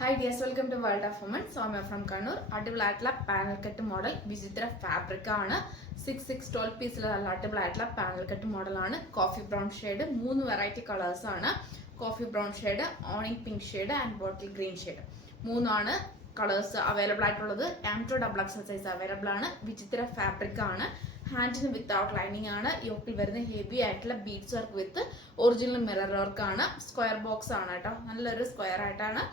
Hi dears, welcome to World of Women. So I'm from Kannur. അടിപൊളിയായിട്ടുള്ള panel cut model Vichitra fabric ആണ്. 6/12 പീസിലുള്ള അടിപൊളിയായിട്ടുള്ള panel cut മോഡലാണ്. Coffee brown shade, 3 variety colours ആണ്. Coffee brown shade, onion pink shade and bottle green shade. മൂന്നാണ് colours available ആയിട്ടുള്ളത്. M2XX size available ആണ്. വിചിത്ര ഫാബ്രിക് ആണ്. ഹാൻഡിന് വിത്തൗട്ട് ലൈനിങ് ആണ്. യോക്കിൽ വരുന്ന ഹെവി ആയിട്ടുള്ള ബീഡ്സ് വർക്ക് വിത്ത് ഒറിജിനൽ മിറർ വർക്ക് ആണ്. സ്ക്വയർ ബോക്സ് ആണ് കേട്ടോ. നല്ലൊരു സ്ക്വയർ ആയിട്ടാണ്,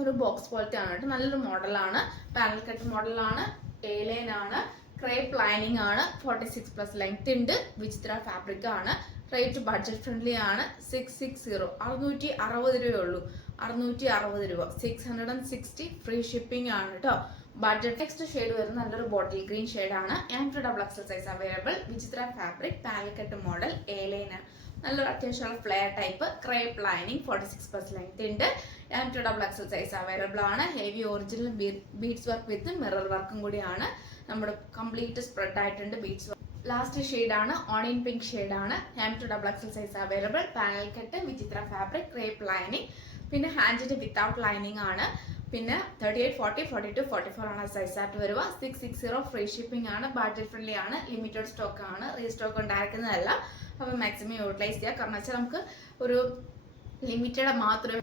ഒരു ബോക്സ് പോലത്തെ ആണ് കേട്ടോ. നല്ലൊരു മോഡലാണ്. പാനൽ കട്ട് മോഡലാണ്. എ ലൈൻ ആണ്. ക്രേപ്പ് ലൈനിങ് ആണ്. 46+ ലെങ്ത് ഉണ്ട്. വിചിത്ര ഫാബ്രിക് ആണ്. റേറ്റ് ബഡ്ജറ്റ് ഫ്രണ്ട്ലി ആണ്. 660 660 രൂപയുള്ളൂ. 660 രൂപ. 660 ഫ്രീ ഷിപ്പിംഗ് ആണ് കേട്ടോ. ബഡ്ജറ്റ്. നെക്സ്റ്റ് ഷെയ്ഡ് വരുന്ന നല്ലൊരു ബോട്ടിൽ ഗ്രീൻ ഷെയ്ഡ് ആണ്. M2XX size available. Vichitra fabric panel cut model A line ആണ്. നല്ലൊരു അത്യാവശ്യമുള്ള flare type crepe lining 46+ length ഉണ്ട്. M2XX സൈസ് അവൈലബിൾ ആണ്. Heavy original beads work with mirror വർക്കും കൂടിയാണ്. നമ്മുടെ കംപ്ലീറ്റ് സ്പ്രെഡ് ആയിട്ടുണ്ട് ബീഡ്സ് വർക്ക്. ലാസ്റ്റ് ഷെയ്ഡ് ആണ് ഓണിയൻ പിങ്ക് ഷെയ്ഡ് ആണ്. M2XX size available. Panel cut Vichitra fabric crepe lining. പിന്നെ ഹാൻഡിന് വിത്തൗട്ട് ലൈനിങ് ആണ്. പിന്നെ 38, 40, 42, 44 ആണ് സൈസ് ആയിട്ട് വരിക. 660 ഫ്രീ ഷിപ്പിംഗ് ആണ്. ബഡ്ജറ്റ് ഫ്രണ്ട്ലി ആണ്. ലിമിറ്റഡ് സ്റ്റോക്ക് ആണ്. റീസ്റ്റോക്ക് ഉണ്ടായിരിക്കുന്നതല്ല. അപ്പോൾ മാക്സിമം യൂട്ടിലൈസ് ചെയ്യുക. കാരണം വെച്ചാൽ നമുക്ക് ഒരു ലിമിറ്റഡ് മാത്രമേ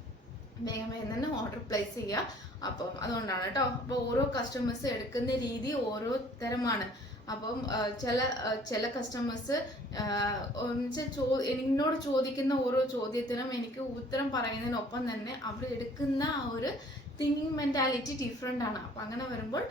വേഗം തന്നെ ഓർഡർ പ്ലേസ് ചെയ്യുക. അപ്പം അതുകൊണ്ടാണ് കേട്ടോ. അപ്പോൾ ഓരോ കസ്റ്റമേഴ്സ് എടുക്കുന്ന രീതി ഓരോ തരമാണ്. അപ്പം ചില കസ്റ്റമേഴ്സ് എന്നോട് ചോദിക്കുന്ന ഓരോ ചോദ്യത്തിനും എനിക്ക് ഉത്തരം പറയുന്നതിനൊപ്പം തന്നെ അവർ എടുക്കുന്ന ആ ഒരു തിങ്കിങ് മെന്റാലിറ്റി ഡിഫറെൻ്റ് ആണ്. അപ്പം അങ്ങനെ വരുമ്പോൾ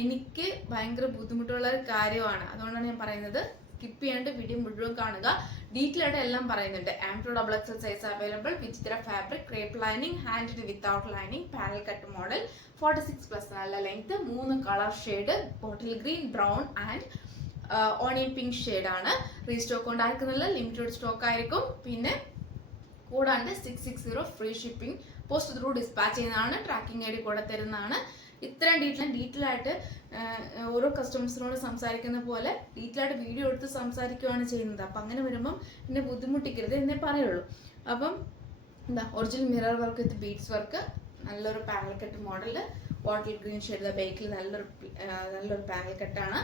എനിക്ക് ഭയങ്കര ബുദ്ധിമുട്ടുള്ള ഒരു കാര്യമാണ്. അതുകൊണ്ടാണ് ഞാൻ പറയുന്നത് സ്കിപ്പ് ചെയ്യാണ്ട് വീഡിയോ മുഴുവൻ കാണുക. ഡീറ്റെയിൽ ആയിട്ട് എല്ലാം പറയുന്നുണ്ട്. M2XX size available. Vichitra fabric crepe lining, ഹാൻഡിന് without lining, panel cut model, 46+ നല്ല length, 3 colour shade, bottle green, brown and onion pink shade ആണ്. റീസ്റ്റോക്ക് ഉണ്ടായിരിക്കുന്നില്ല. ലിമിറ്റഡ് സ്റ്റോക്ക് ആയിരിക്കും. പിന്നെ കൂടാണ്ട് 660 free shipping. Post through dispatch ചെയ്യുന്നതാണ്. ട്രാക്കിംഗ് ഐ ഡി കൂടെ തരുന്നതാണ്. ഇത്രയും ഡീറ്റെയിൽ ആയിട്ട് ഓരോ കസ്റ്റമേഴ്സിനോട് സംസാരിക്കുന്ന പോലെ ഡീറ്റെയിൽ ആയിട്ട് വീഡിയോ എടുത്ത് സംസാരിക്കുകയാണ് ചെയ്യുന്നത്. അപ്പം അങ്ങനെ വരുമ്പം എന്നെ ബുദ്ധിമുട്ടിക്കരുത് എന്നേ പറയുള്ളൂ. അപ്പം എന്താ original mirror work with beads work, നല്ലൊരു panel cut model, bottle green shade ബേക്കിൽ നല്ലൊരു പാനൽ കട്ടാണ്.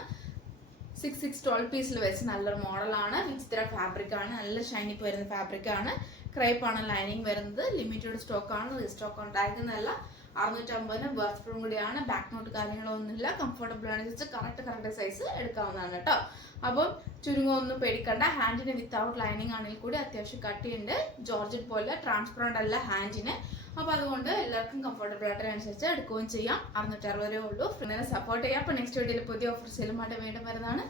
6/12 പീസിൽ വെച്ച് നല്ലൊരു മോഡലാണ്. വിചിത്ര ഫാബ്രിക് ആണ്. നല്ല ഷൈനിപ്പ് വരുന്ന ഫാബ്രിക് ആണ്. ക്രേപ്പ് ആണ് ലൈനിങ് വരുന്നത്. ലിമിറ്റഡ് സ്റ്റോക്ക് ആണ്. റീസ്റ്റോക്ക് ഉണ്ടായിരിക്കുന്നതല്ല. 650 വർത്ത് കൂടിയാണ്. ബാക്ക് നോട്ട് കാര്യങ്ങളൊന്നുമില്ല. കംഫർട്ടബിൾ ആണ്. ജസ്റ്റ് കറക്റ്റ് സൈസ് എടുക്കാവുന്നതാണ് കേട്ടോ. അപ്പം ചുരുങ്ങൊന്നും പേടിക്കണ്ട. ഹാൻഡിന് വിത്തൗട്ട് ലൈനിങ് ആണെങ്കിൽ കൂടി അത്യാവശ്യം കട്ടിയുണ്ട്. ജോർജറ്റ് പോലെ ട്രാൻസ്പെറന്റ് അല്ല ഹാൻഡിന്. അപ്പൊ അതുകൊണ്ട് എല്ലാവർക്കും കംഫർട്ടബിൾ ആയിട്ടനുസരിച്ച് എടുക്കുകയും ചെയ്യാം. 660 രൂപയേ ഉള്ളൂ. സപ്പോർട്ട് ചെയ്യാം. അപ്പൊ നെക്സ്റ്റ് വീഡിയോയിൽ പുതിയ ഓഫർ സെയിലുമായിട്ട് വീണ്ടും വരുന്നതാണ്.